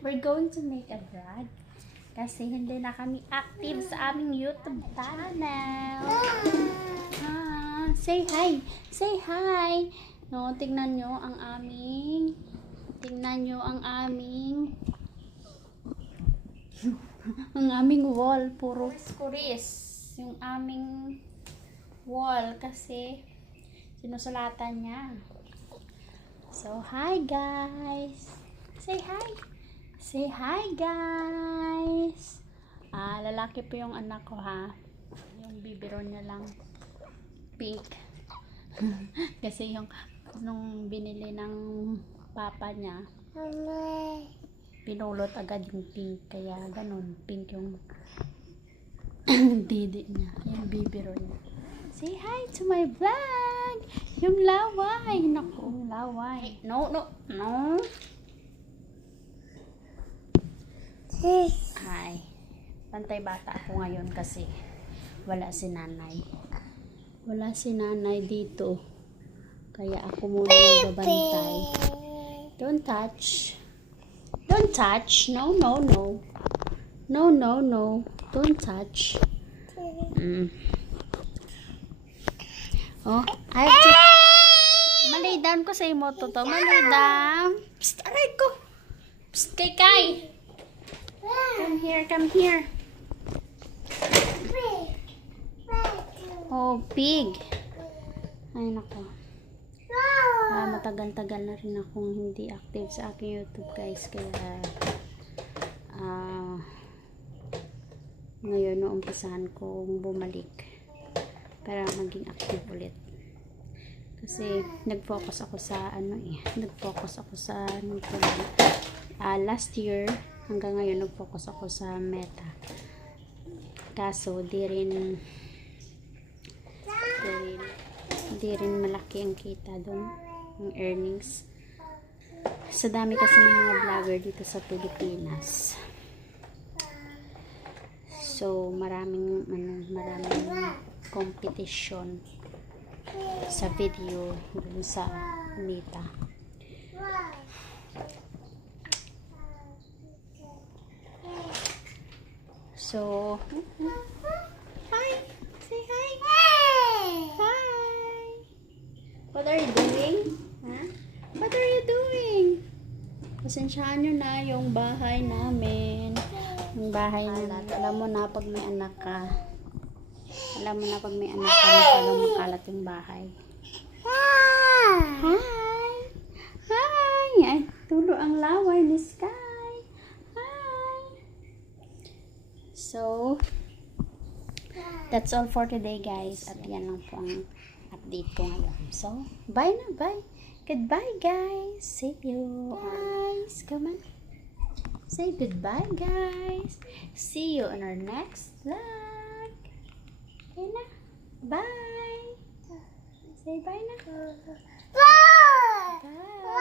We're going to make a vlog kasi hindi na kami active sa aming YouTube channel. Say hi! Say hi! No, tingnan nyo ang aming ang aming wall, puro kuris yung aming wall kasi sinusulatan niya. So, hi guys! Say hi! Say hi guys! Lalaki po yung anak ko ha. Yung bibiro niya lang pink. Kasi yung nung binili ng papa niya, pinulot agad yung pink. Kaya ganun, pink yung didi niya. Yung bibiro niya. Say hi to my vlog! Yung laway! Naku, laway. No. Hi. Pantay bata ako ngayon kasi wala si nanay. Wala si nanay dito. Kaya ako muna magbabantay. Don't touch. Don't touch. No. No. Don't touch. Oh, I have to... Malay down ko sa imoto to. Malay down. Psst, aray ko. Psst, kay. Come here. Oh, pig. Ay, nako. Matagal-tagal na rin akong hindi active sa aking YouTube, guys. Kaya, ngayon, umpisahan kong bumalik para maging active ulit. Kasi, nag-focus ako sa, last year, hanggang ngayon, nag-focus ako sa Meta. Kaso, di rin malaki ang kita doon, ang earnings. Sa dami kasi ng mga vlogger dito sa Pilipinas. So, maraming competition sa video dun sa Meta. So, hi! Say hi! Hi! What are you doing? Huh? What are you doing? Pasensyahan nyo na yung bahay namin. Yung bahay namin. Alam mo na pag may anak ka. Masyadong makalat yung bahay. Hi! Hi! Ay, tulo ang laway ni Sky. Hi! So, that's all for today, guys. At yan lang po ang update ko ngayon. So, bye na, bye. Goodbye, guys. See you. Guys, come on. Say goodbye, guys. See you on our next vlog. Okay na. Bye. Say bye na. Bye. Bye.